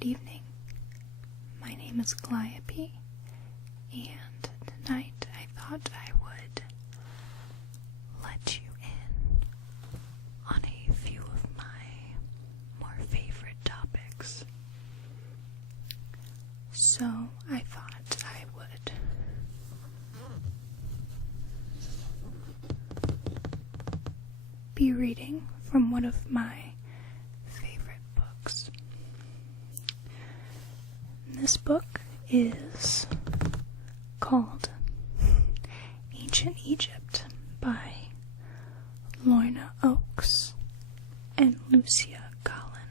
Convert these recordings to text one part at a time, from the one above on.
Good evening. My name is Calliope, and tonight I thought I would let you in on a few of my more favorite topics. So I thought I would be reading from one of my favorite books. This book is called Ancient Egypt by Lorna Oakes and Lucia Gahlin.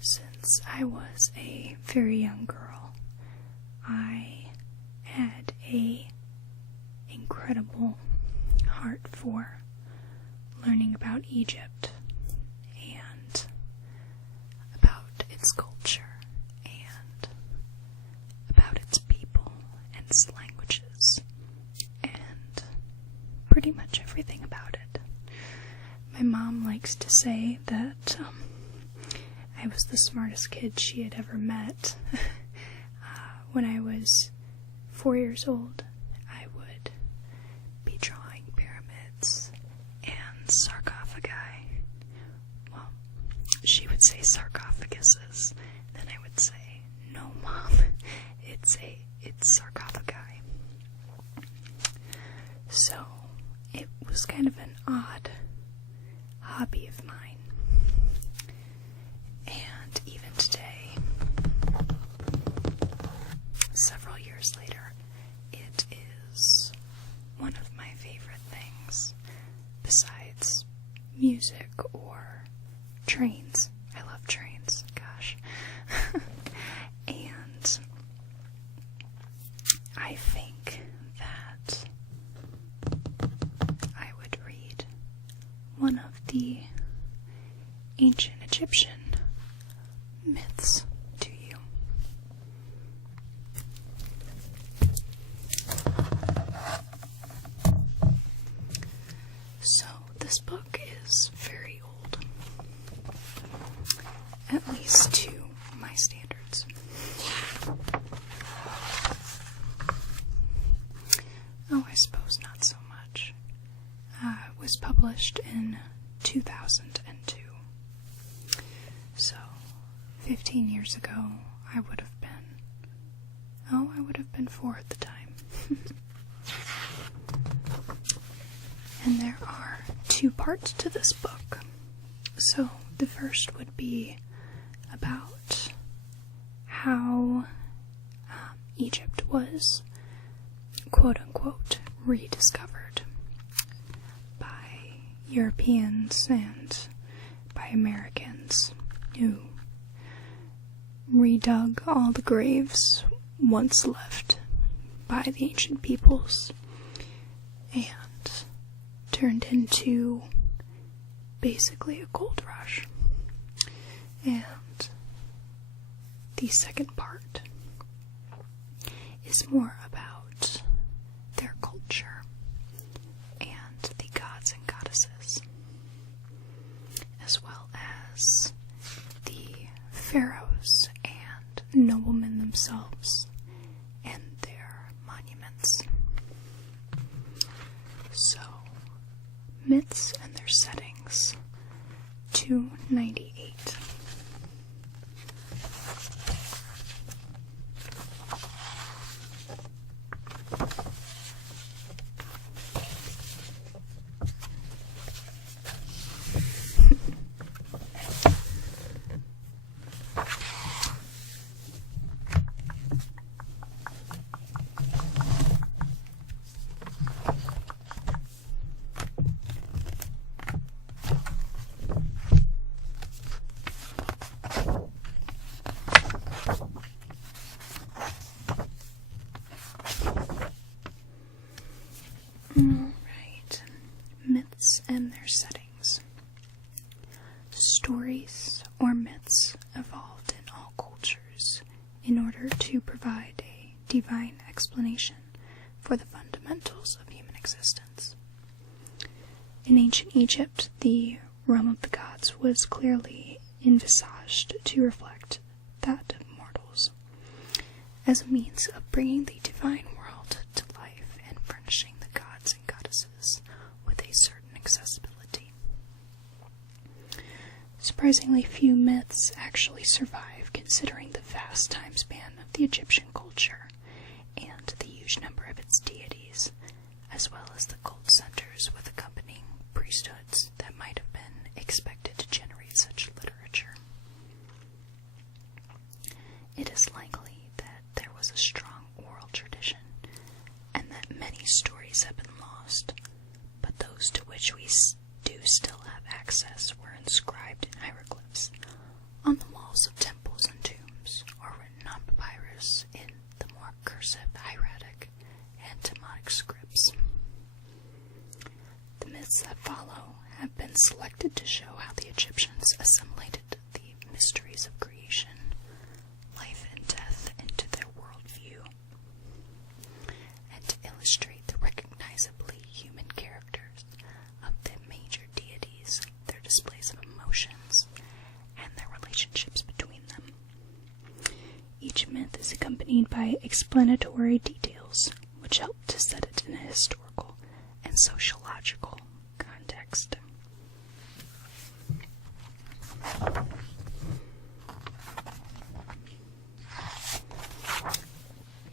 Since I was a very young girl, I had an incredible heart for learning about Egypt and about its culture and about its people and its languages and pretty much everything about it. My mom likes to say that I was the smartest kid she had ever met. When I was 4 years old, I would be drawing pyramids and sarcophagi. Well, she would say sarcophaguses, then I would say, no mom, it's sarcophagi. So, it was kind of an odd hobby of mine. And even today, several years later, it is one of my favorite things, besides music or trains. I love trains, gosh. And I think that I would read one of the ancient Egyptian myths to you. So, this book is very old, at least to my standards. Oh, I suppose not so much. It was published in 2002. So, 15 years ago, I would have been 4 at the time. And there are 2 parts to this book. So, the first would be about how Egypt was, quote-unquote, rediscovered by Europeans and by Americans who redug all the graves once left by the ancient peoples and turned into basically a gold rush. And the second part is more about their culture and the gods and goddesses, as well as the pharaohs and noblemen themselves and their monuments. So, myths and their settings, 298. Alright, myths and their settings. Stories or myths evolved in all cultures in order to provide a divine explanation for the fundamentals of human existence. In ancient Egypt, the realm of the gods was clearly envisaged to reflect that of mortals, as a means of bringing the divine world to life and furnishing the gods and goddesses with a certain accessibility. Surprisingly few myths actually survive, considering the vast time span of the Egyptian culture and the huge number of its deities, as well as the cult centers with accompanying priesthoods that might have been expected to generate such literature. It is likely that there was a strong oral tradition, and that many stories have been lost, but those to which we do still have access were inscribed in hieroglyphs on the walls of temples and tombs, or written on papyrus in the more cursive, hieratic, and Demotic scripts. The myths that follow have been selected to show how the Egyptians assimilated the mysteries of creation, life and death into their worldview, and to illustrate the recognizably human characters of the major deities, their displays of emotions, and their relationships between them. Each myth is accompanied by explanatory details, which help to set it in a historical and sociological context.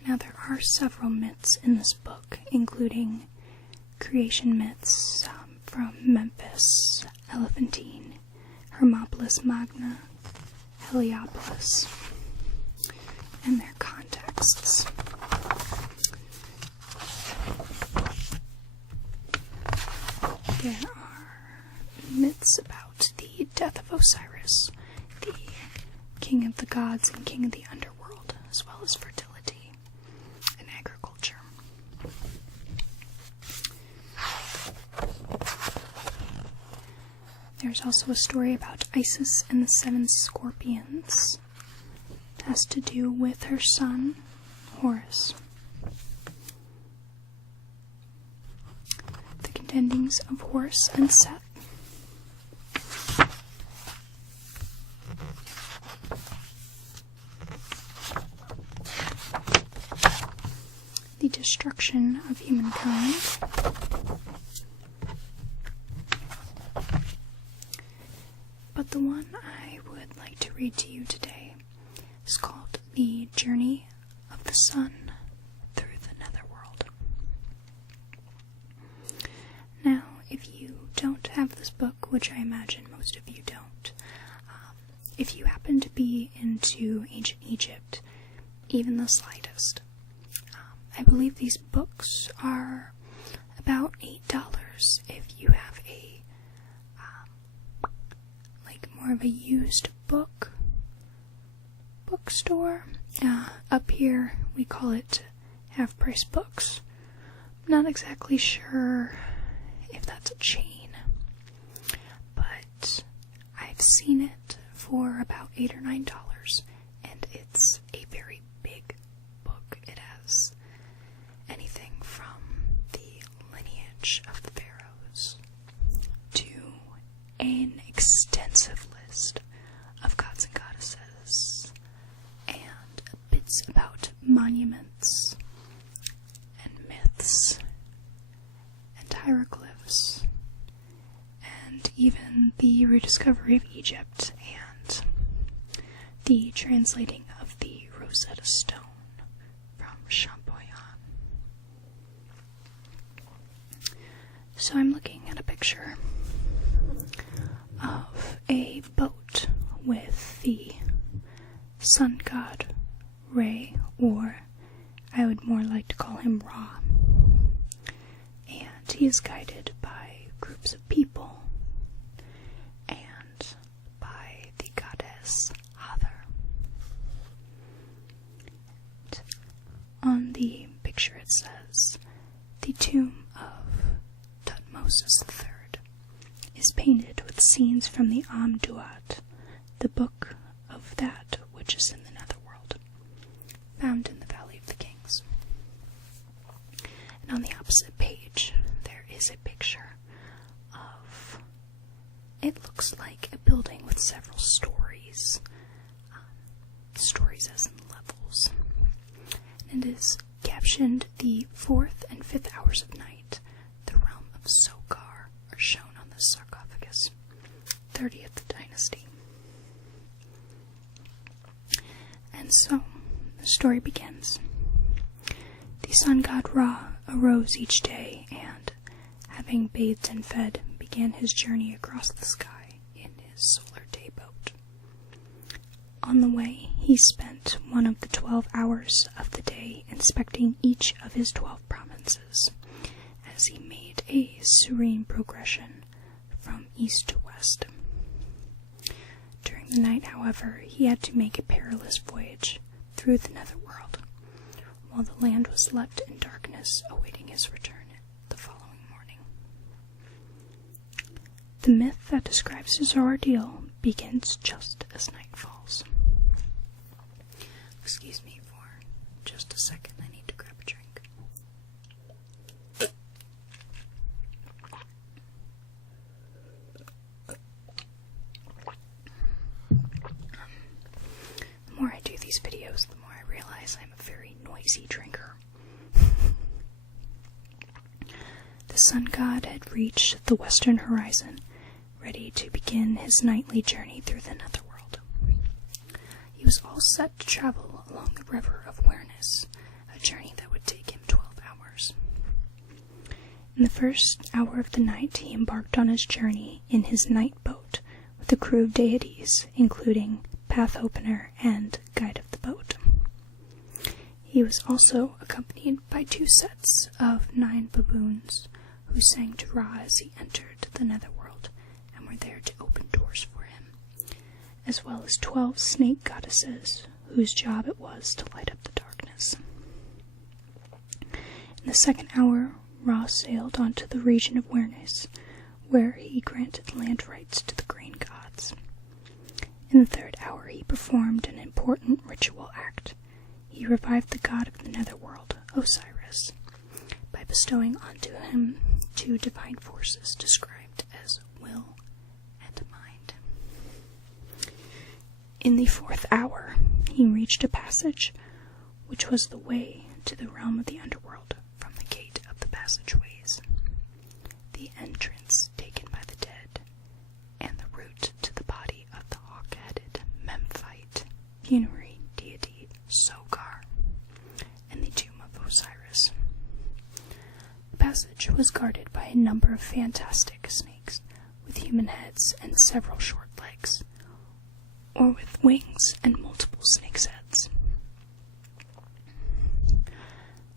Now, there are several myths in this book, including creation myths from Memphis, Elephantine, Hermopolis Magna, Heliopolis, and their contexts. There are myths about the death of Osiris, the king of the gods and king of the underworld, as well as fertility and agriculture. There's also a story about Isis and the 7 scorpions. It has to do with her son, Horus. The contendings of Horus and Seth. The destruction of humankind. But the one I would like to read to you today is called The Journey of the Sun Through the Netherworld. Now, if you don't have this book, which I imagine most of you don't, if you happen to be into ancient Egypt, even the slightest, I believe these books are about $8 if you have a more of a used bookstore. Up here we call it half-price books. I'm not exactly sure if that's a chain, but I've seen it for about $8 or $9, and it's a very big book. It has anything from the lineage of the pharaohs to an extensive list of gods and goddesses, and bits about monuments and myths and hieroglyphs, and even the rediscovery of Egypt and the translating of the Rosetta Stone from Champollion. So I'm looking at a picture of a boat with the sun god Re, or I would more like to call him Ra, and he is guided by groups of people and by the goddess Hathor. And on the picture it says, the tomb of Tutmosis III is painted with scenes from the Amduat, the book of that which is in the Netherworld, found in the Valley of the Kings. And on the opposite page, there is a picture of, it looks like a building with several stories. stories as in levels. And it is captioned the 4th and 5th hours of night. The realm of Sokar are shown on the sarcophagus. 30th dynasty. And so, the story begins. The sun god Ra arose each day and, having bathed and fed, began his journey across the sky in his solar day boat. On the way, he spent one of the 12 hours of the day inspecting each of his 12 provinces, as he made a serene progression from east to west. During the night, however, he had to make a perilous voyage through the Netherworld, while the land was left in darkness awaiting his return the following morning. The myth that describes his ordeal begins just as night falls. Excuse me for just a second, I need to grab a drink. The more I do these videos, the more I realize I'm a very noisy drinker. The sun god had reached the western horizon, ready to begin his nightly journey through the Netherworld. He was all set to travel along the River of Awareness, a journey that would take him 12 hours. In the first hour of the night, he embarked on his journey in his night boat with a crew of deities, including Path Opener and Guide of the Boat. He was also accompanied by 2 sets of 9 baboons, who sang to Ra as he entered the Netherworld, and were there to open doors for him, as well as 12 snake goddesses, whose job it was to light up the darkness. In the second hour, Ra sailed onto the region of Awareness, where he granted land rights to the green gods. In the third hour, he performed an important ritual act. He revived the god of the Netherworld, Osiris, by bestowing onto him 2 divine forces described as will and mind. In the 4th hour, he reached a passage, which was the way to the realm of the underworld from the gate of the passageways, the entrance taken by the dead, and the route to the body of the hawk-headed Memphite funerary deity Sokar, and the tomb of Osiris. The passage was guarded by a number of fantastic snakes, with human heads and several short legs, or with wings and multiple snakes' heads.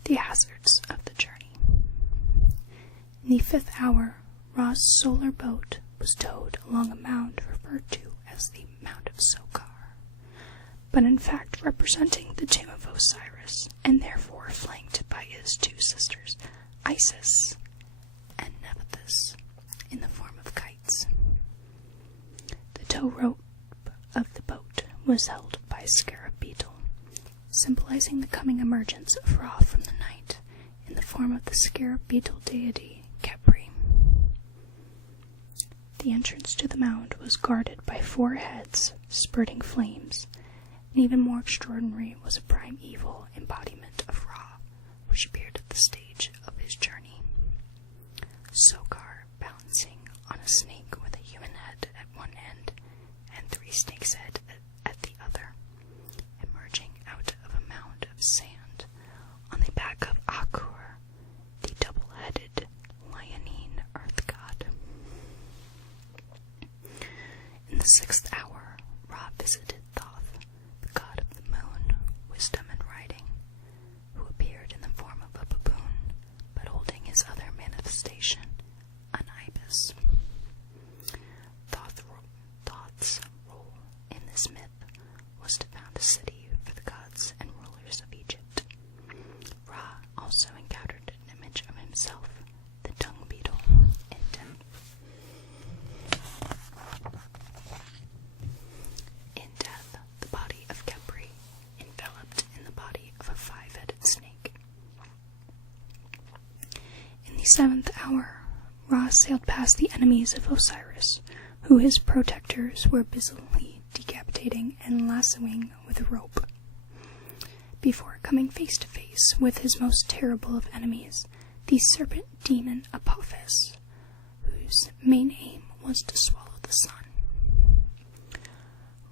The hazards of the journey. In the 5th hour, Ra's solar boat was towed along a mound referred to as the Mount of Sokar, but in fact representing the tomb of Osiris, and therefore flanked by his 2 sisters, Isis and Nephthys, in the form of kites. The tow rope of the boat was held by a scarab beetle, symbolizing the coming emergence of Ra from the night, in the form of the scarab beetle deity Khepri. The entrance to the mound was guarded by 4 heads spurting flames, and even more extraordinary was a primeval embodiment of Ra, which appeared at the stage of his journey. Sokar balancing on a snake with a human head at one end and 3 snakes' heads at the other, emerging out of a mound of sand on the back of Akur, the double-headed Leonine earth god. In the 6th hour, Ra visited Thoth, the god of the moon, wisdom and writing, who appeared in the form of a baboon, but holding his other manifestation, an ibis. Thoth's role in this myth was to found a city for the gods and rulers of Egypt. Ra also encountered an image of himself, the dung beetle, in death. In death, the body of Khepri enveloped in the body of a 5-headed snake. In the 7th hour, Ra sailed past the enemies of Osiris, who his protectors were busily decapitating. decapitating and lassoing with a rope, before coming face to face with his most terrible of enemies, the serpent demon Apophis, whose main aim was to swallow the sun.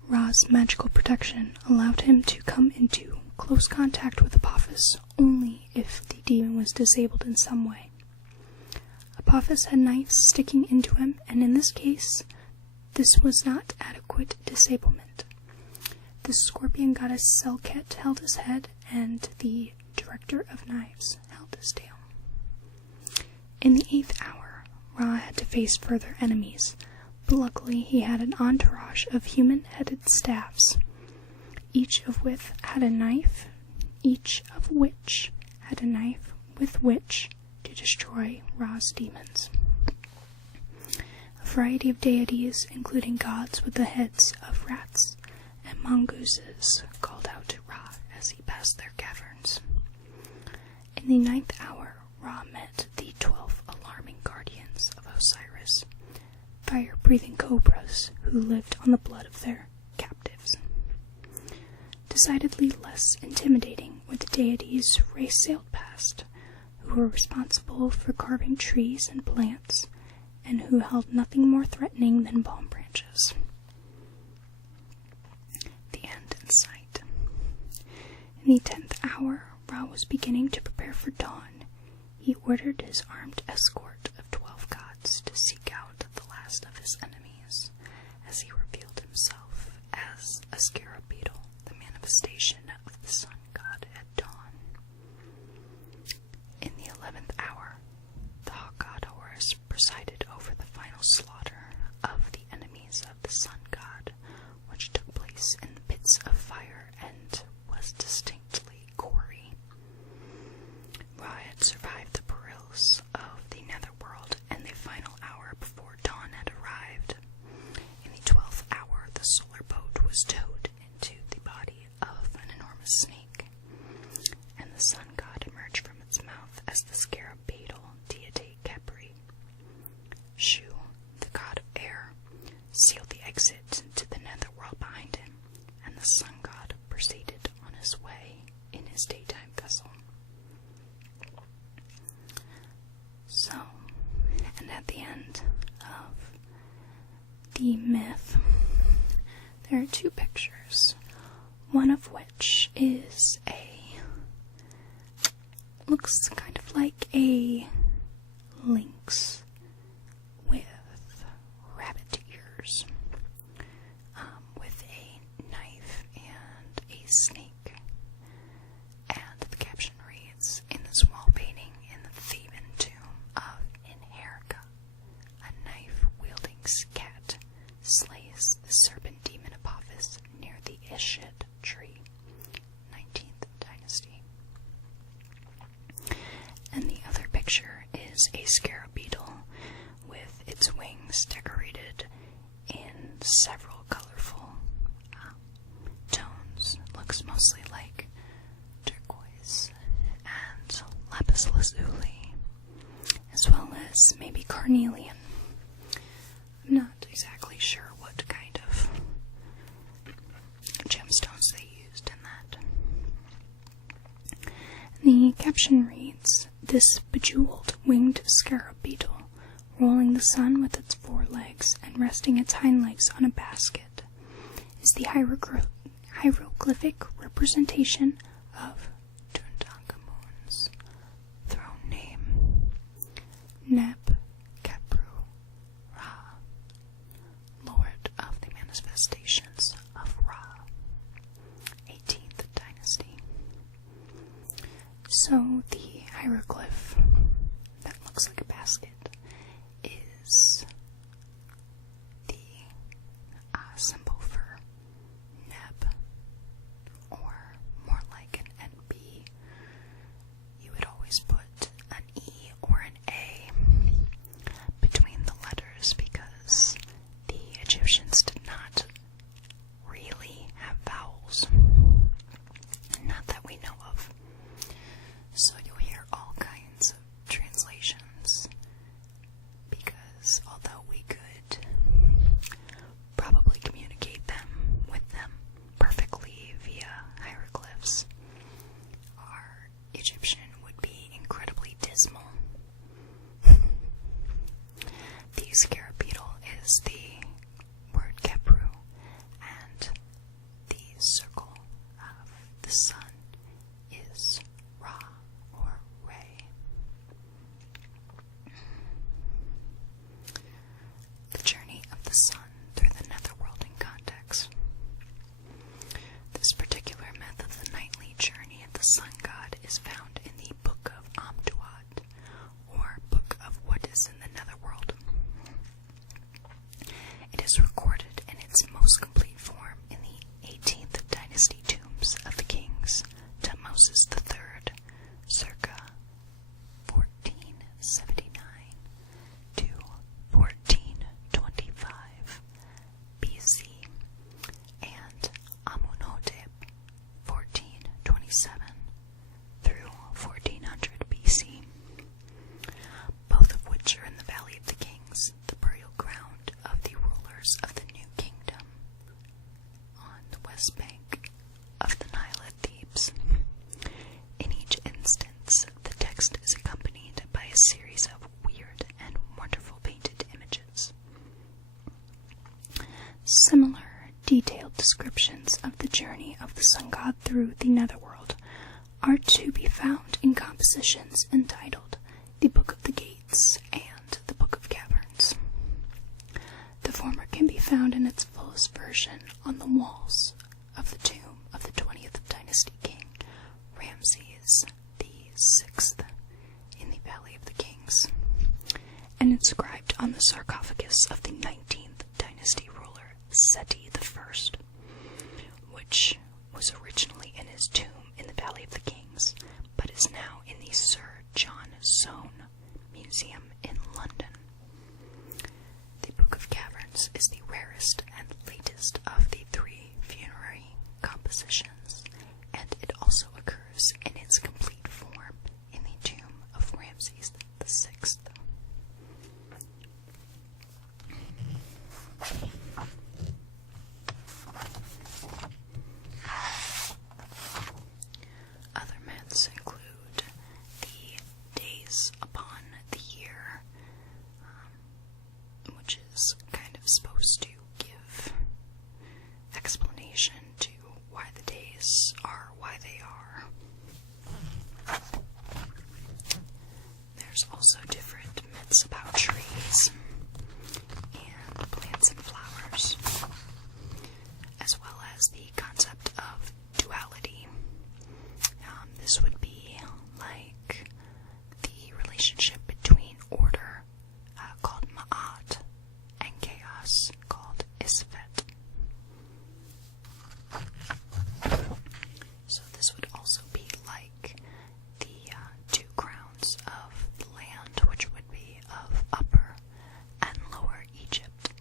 Ra's magical protection allowed him to come into close contact with Apophis only if the demon was disabled in some way. Apophis had knives sticking into him, and in this case, this was not adequate disablement. The scorpion goddess Selket held his head, and the director of knives held his tail. In the 8th hour, Ra had to face further enemies, but luckily he had an entourage of human-headed staffs, each of which had a knife with which to destroy Ra's demons. A variety of deities, including gods with the heads of rats and mongooses, called out to Ra as he passed their caverns. In the 9th hour, Ra met the 12 alarming guardians of Osiris, fire-breathing cobras who lived on the blood of their captives. Decidedly less intimidating were the deities Ray sailed past, who were responsible for carving trees and plants, and who held nothing more threatening than palm branches. The end in sight. In the 10th hour, Ra was beginning to prepare for dawn. He ordered his armed escort of 12 gods to seek out the last of his enemies, as he revealed himself as a scarab beetle, the manifestation of the sun god at dawn. In the 11th hour, the hawk god Horus presided over the final slaughter of the enemies of the sun god, which took place in the pits of fire and was distinctly gory. Ra had survived the Perilous of the Netherworld, and the final hour before dawn had arrived. In the 12th hour, the solar boat was towed into the body of an enormous snake, and the sun god emerged from its mouth as the scarab beetle deity Khepri. Shu, the god of air, sealed the exit to the netherworld behind him, and the sun god proceeded on his way in his daytime vessel. So, and at the end of the myth, there are 2 pictures, one of which is looks kind of like a lynx with rabbit ears, with a knife and a snake, and the caption reads, "In this wall painting in the Theban tomb of Inherka, a knife-wielding cat slays the serpent demon Apophis near the Ishid tree, 19th dynasty." And the other picture is a scarab beetle with its wings decorated in several colorful tones. It looks mostly like turquoise and lapis lazuli, as well as maybe carnelian. I'm not exactly sure what kind of gemstones they used in that. The caption reads, "This bejeweled winged scarab beetle, rolling the sun with its 4 legs and resting its hind legs on a basket, is the hieroglyphic representation of Tutankhamun's throne name, Neb Khepru Ra, Lord of the Manifestations of Ra, 18th dynasty." So the hieroglyph that looks like a basket is the symbol for Neb, or more like an NB. You would always put an E or an A between the letters because the Egyptians did not really have vowels. Not that we know of. So you'll hear all kinds of translations west bank of the Nile at Thebes. In each instance, the text is accompanied by a series of weird and wonderful painted images. Similar detailed descriptions of the journey of the sun god through the netherworld are to be found in compositions entitled The Book of the Gates and The Book of Caverns. The former can be found in its fullest version on the walls of the tomb of the 20th dynasty king, Ramses VI, in the Valley of the Kings, and inscribed on the sarcophagus of the 19th dynasty ruler, Seti I, which was originally in his tomb in the Valley of the Kings, but is now in the Sir John Soane Museum in London. The Book of Caverns is the rarest and latest of the three funerary compositions, and it also occurs in its complete form in the tomb of Ramses VI. Other myths include the days upon the year, which is kind of supposed to give explanation to why the days are why they are. There's also different myths about trees and plants and flowers, as well as the concept of duality. This would be like the relationship between order, called Ma'at, and chaos, called Isfet. So this would also be like the two crowns of the land, which would be of Upper and Lower Egypt.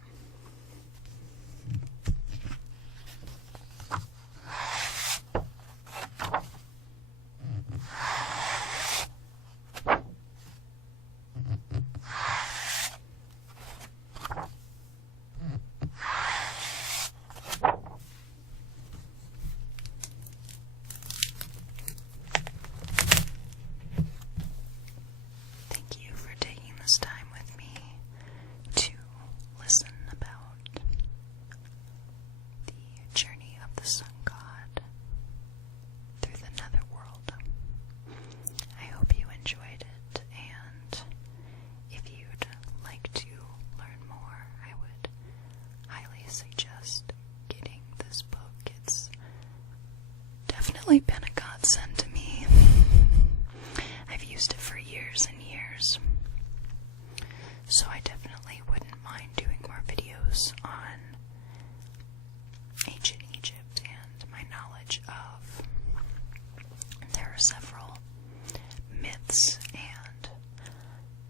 Thank you for taking this time with me to listen about the journey of the sun god through the netherworld. I hope you enjoyed it, and if you'd like to learn more, I would highly suggest getting this book. It's definitely been a godsend to me. I've used it for years and years, so I definitely wouldn't mind doing more videos on ancient Egypt and my knowledge of. There are several myths, and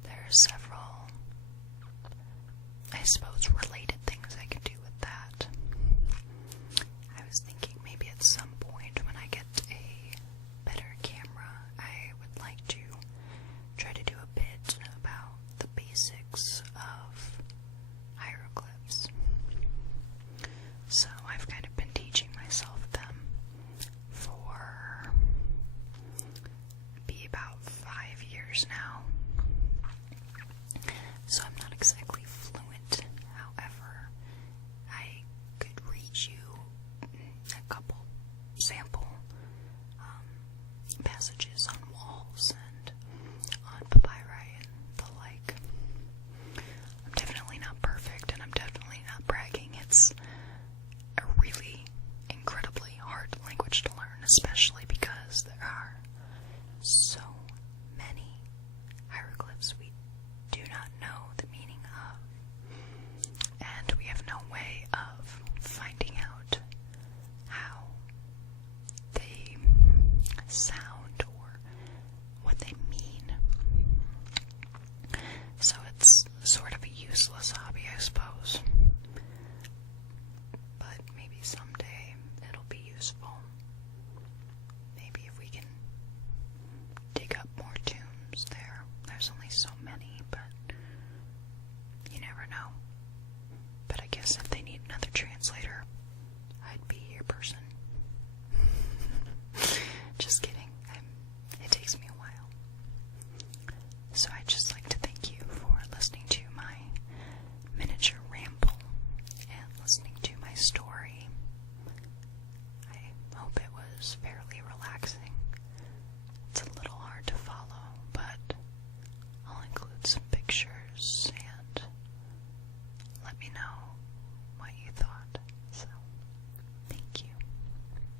there are several, I suppose, related things I could do with that. I was thinking maybe at some point when I get a better camera, I would like to try to do a bit about the basics of hieroglyphs. So I've kind of been teaching myself them for about 5 years now. So I'm not exactly fluent. However, I could read you a couple sample passages on walls and on papyri and the like. I'm definitely not perfect, and I'm definitely not bragging. It's a really incredibly hard language to learn, especially because there are so many hieroglyphs we do not know the meaning of, and we have no way of finding out how they sound or what they mean. So it's sort of a useless hobby, I suppose. But maybe someday it'll be useful. Maybe if we can dig up more tombs there. There's only so many, but you never know. But I guess if they need another translator, I'd be here person